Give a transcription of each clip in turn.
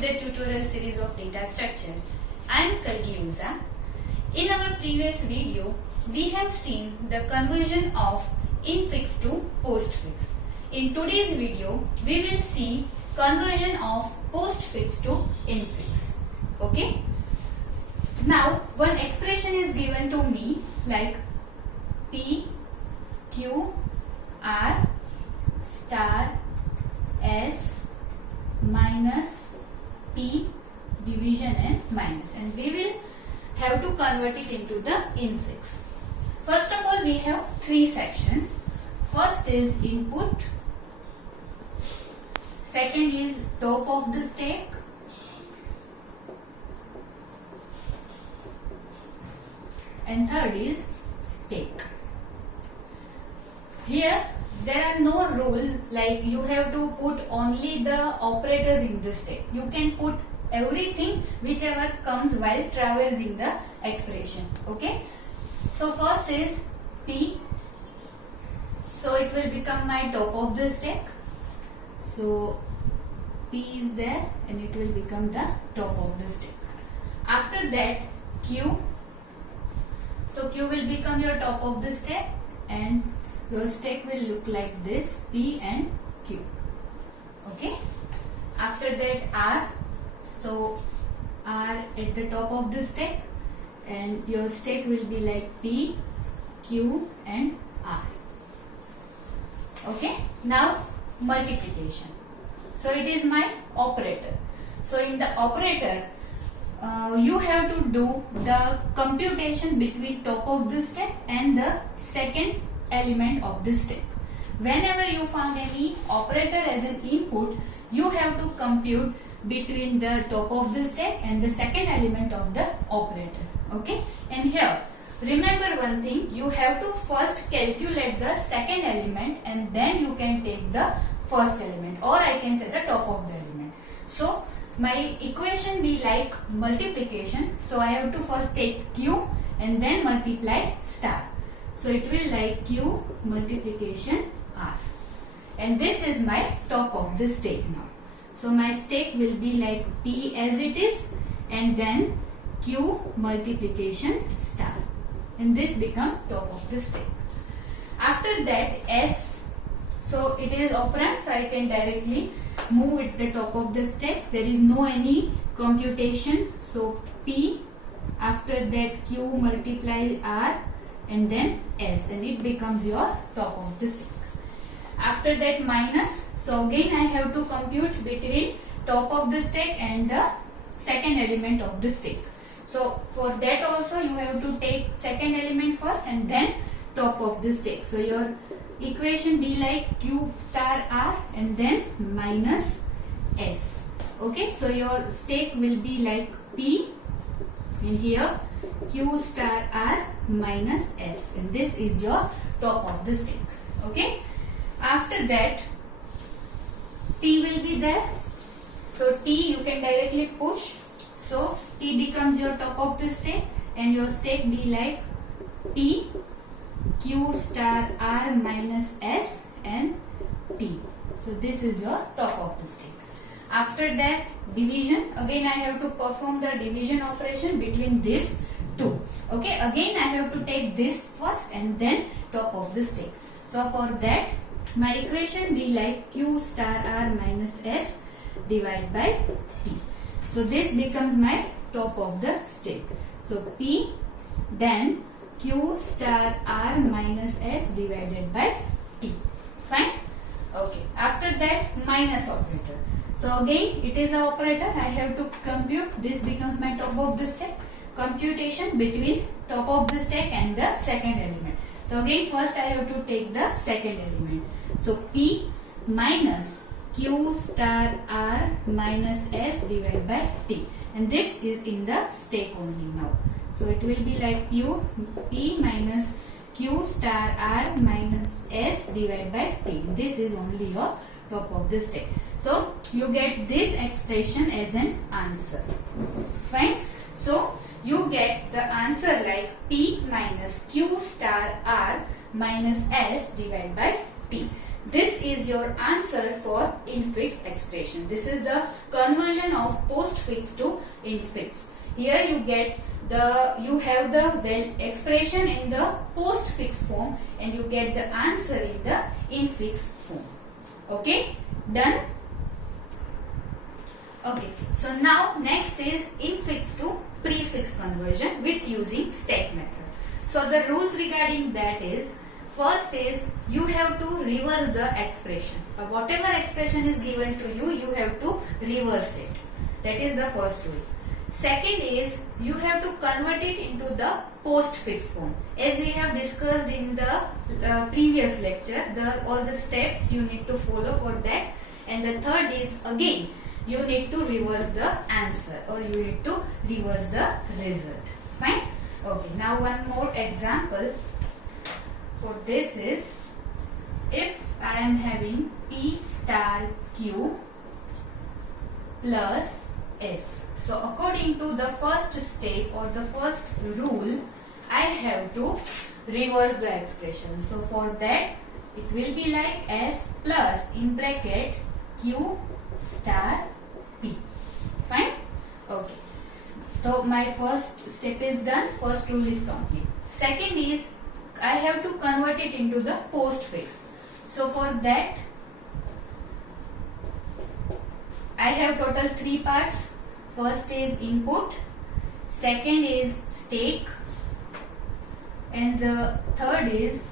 to the tutorial series of data structure. I am Kalki Uza. In our previous video, we have seen the conversion of infix to postfix. In today's video, we will see conversion of postfix to infix. Okay? Now, one expression is given to me like P, Q, R, star, S, minus, T, division and minus. And we will have to convert it into the infix. First of all, we have three sections. First is input. Second is top of the stack. And third is stack. Here there are no rules like you have to put only the operators in the stack. You can put everything whichever comes while traversing the expression. Okay. So first is P. So it will become my top of the stack. So P is there and it will become the top of the stack. After that Q. So Q will become your top of the stack and your stack will look like this, P and Q. Okay. After that R. So R at the top of the stack and your stack will be like P, Q and R. Okay. Now multiplication. So it is my operator. So in the operator, you have to do the computation between top of the stack and the second element of the stack. Whenever you found any operator as an input, you have to compute between the top of the stack and the second element of the operator. Okay. And here remember one thing, you have to first calculate the second element and then you can take the first element, or I can say the top of the element. So my equation be like multiplication. So I have to first take Q and then multiply star. So it will like Q multiplication R. And this is my top of the stack now. So my stack will be like P as it is and then Q multiplication star. And this become top of the stack. After that S. So it is operand, so I can directly move it the top of the stacks. There is no any computation. So P, after that Q multiply R and then S, and it becomes your top of the stack. After that minus. So again I have to compute between top of the stack and the second element of the stack. So for that also you have to take second element first and then top of the stack. So your equation be like Q star R and then minus S. Okay, so your stack will be like P and here Q star R minus S, and this is your top of the stack. Okay. After that T will be there. So T you can directly push. So T becomes your top of the stack and your stack be like P, Q star R minus S and T. So this is your top of the stack. After that division, again I have to perform the division operation between these two. Okay, again I have to take this first and then top of the stack. So for that my equation be like Q star R minus S divided by T. So this becomes my top of the stack. So P then Q star R minus S divided by T. Fine? Okay. After that minus operator. So again it is an operator. I have to compute. This becomes my top of the stack. Computation between top of the stack and the second element. So again first I have to take the second element. So P minus Q star R minus S divided by T. And this is in the stack only now. So it will be like P minus Q star R minus S divided by T. This is only your top of the stack. So you get this expression as an answer. Fine. So you get the answer like P minus Q star R minus S divided by T. this is your answer for infix expression. This is the conversion of postfix to infix. Here you have the expression in the postfix form and you get the answer in the infix form. Okay, done. Okay, so now next is infix to prefix conversion with using stack method. So the rules regarding that is, first is you have to reverse the expression. Whatever expression is given to you, you have to reverse it. That is the first rule. Second is you have to convert it into the postfix form. As we have discussed in the previous lecture, all the steps you need to follow for that. And the third is again you need to reverse the answer or you need to reverse the result. Fine. Okay. Now one more example for this is, if I am having P star Q plus S. So according to the first step or the first rule, I have to reverse the expression. So for that it will be like S plus in bracket Q star P. Fine? Okay. So my first step is done. First rule is complete. Second is I have to convert it into the postfix. So for that I have total 3 parts. First is input, second is stake, and the third is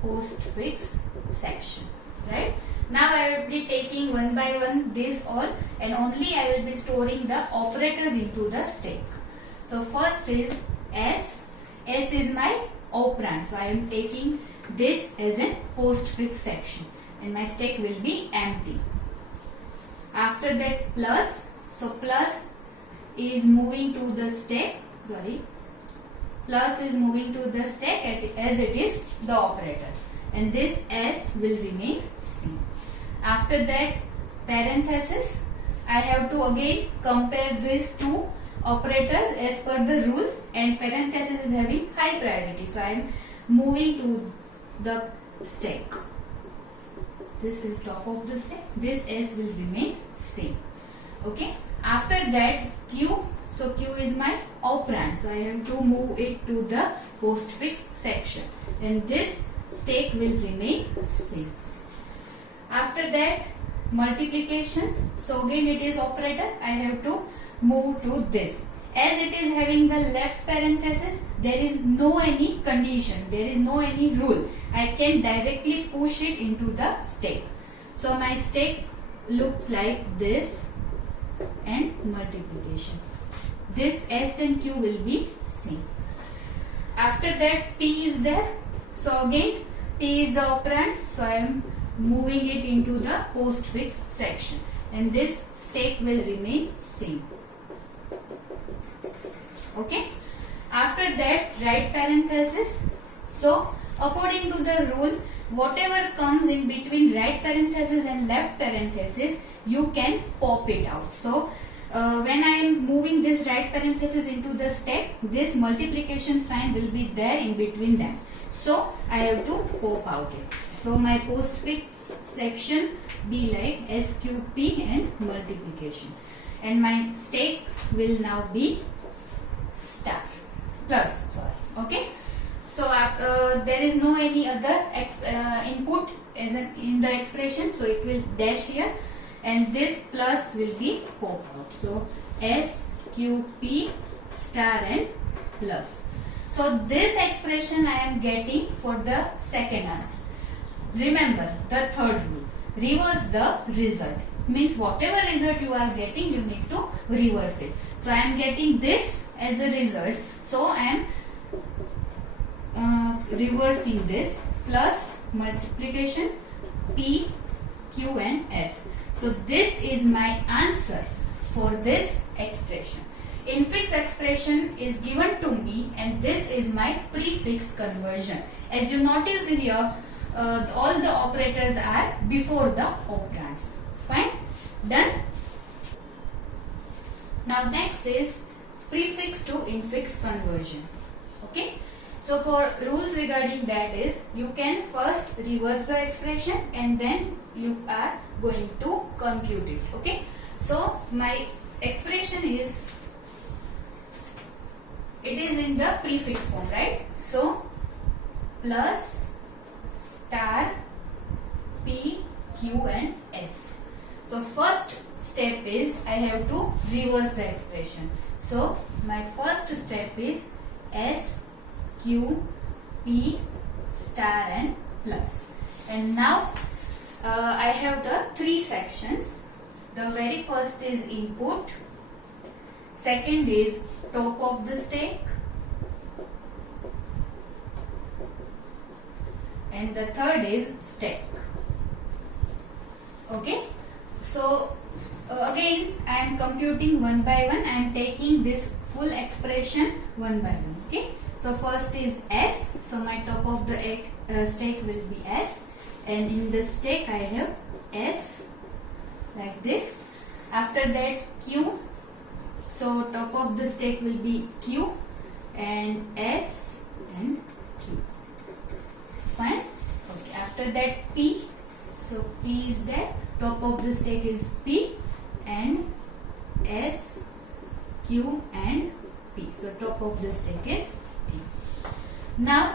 postfix section. Right? Now I will be taking one by one this all, and only I will be storing the operators into the stake. So first is S. S is my operand. So I am taking this as a postfix section and my stake will be empty. After that plus, so plus is moving to the stack, plus is moving to the stack as it is the operator, and this S will remain same. After that parenthesis, I have to again compare these two operators as per the rule, and parenthesis is having high priority, so I am moving to the stack. This is top of the stack. This S will remain same. Okay. After that Q. So Q is my operand. So I have to move it to the postfix section. And this stack will remain same. After that multiplication. So again it is operator. I have to move to this. As it is having the left parenthesis, there is no any condition, there is no any rule. I can directly push it into the stack. So my stack looks like this, and multiplication. This S and Q will be same. After that P is there. So again P is the operand. So I am moving it into the postfix section, and this stack will remain same. Okay. After that right parenthesis. So according to the rule, whatever comes in between right parenthesis and left parenthesis, you can pop it out. So when I am moving this right parenthesis into the stack, this multiplication sign will be there in between them. So I have to pop out it. So my postfix section be like SQP and multiplication, and my stack will now be star plus, sorry. Okay. So there is no any other input as in the expression, so it will dash here, and this plus will be pop out. So SQP star and plus. So this expression I am getting for the second answer. Remember the third rule, reverse the result. Means whatever result you are getting, you need to reverse it. So I am getting this as a result, so I am reversing this, plus multiplication P, Q and S. So this is my answer for this expression. Infix expression is given to me, and this is my prefix conversion. As you noticed in here, all the operators are before the operands. Fine? Done? Now next is prefix to infix conversion. Okay? So for rules regarding that is, you can first reverse the expression and then you are going to compute it. Okay. So my expression is, it is in the prefix form, right? So plus star P, Q and S. So first step is I have to reverse the expression. So my first step is S, Q, P, star and plus. And now I have the three sections. The very first is input, second is top of the stack, and the third is stack. Okay, so again I am computing one by one. I am taking this full expression one by one. Okay, so first is S, so my top of the stack will be S, and in the stack I have S like this. After that Q, so top of the stack will be Q and S and Q. Fine. Okay, after that P, so P is there, top of the stack is P and S, Q and P. So top of the stack is P. Now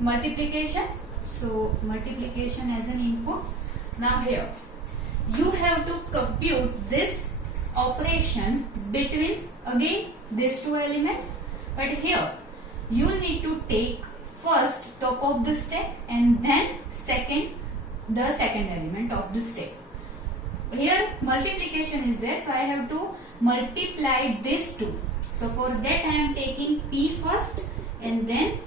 multiplication. So multiplication as an input. Now here you have to compute this operation between again these two elements, but here you need to take first top of the stack and then the second element of the stack. Here multiplication is there, so I have to multiply these two. So for that I am taking P first and then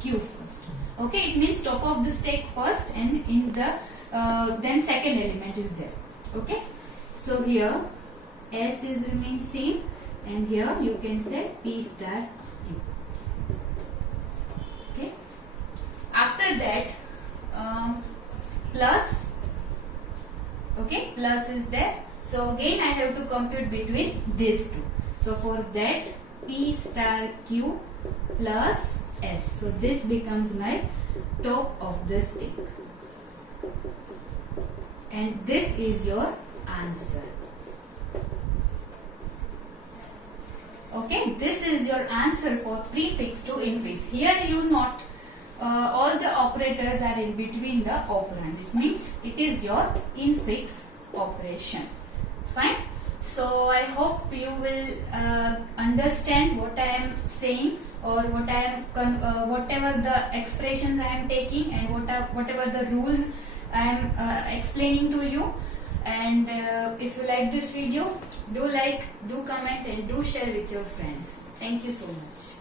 Q first. Okay, it means top of the stack first and in the then second element is there. Okay, so here S is remain same and here you can say P star Q. Okay, after that plus. Okay, plus is there, so again I have to compute between these two. So for that P star Q plus S, so this becomes my top of the stack, and this is your answer. Okay, this is your answer for prefix to infix. Here you note all the operators are in between the operands. It means it is your infix operation. Fine. So I hope you will understand what I am saying, or what I am whatever the expressions I am taking and whatever the rules I am explaining to you. And if you like this video, do like, do comment and do share with your friends. Thank you so much.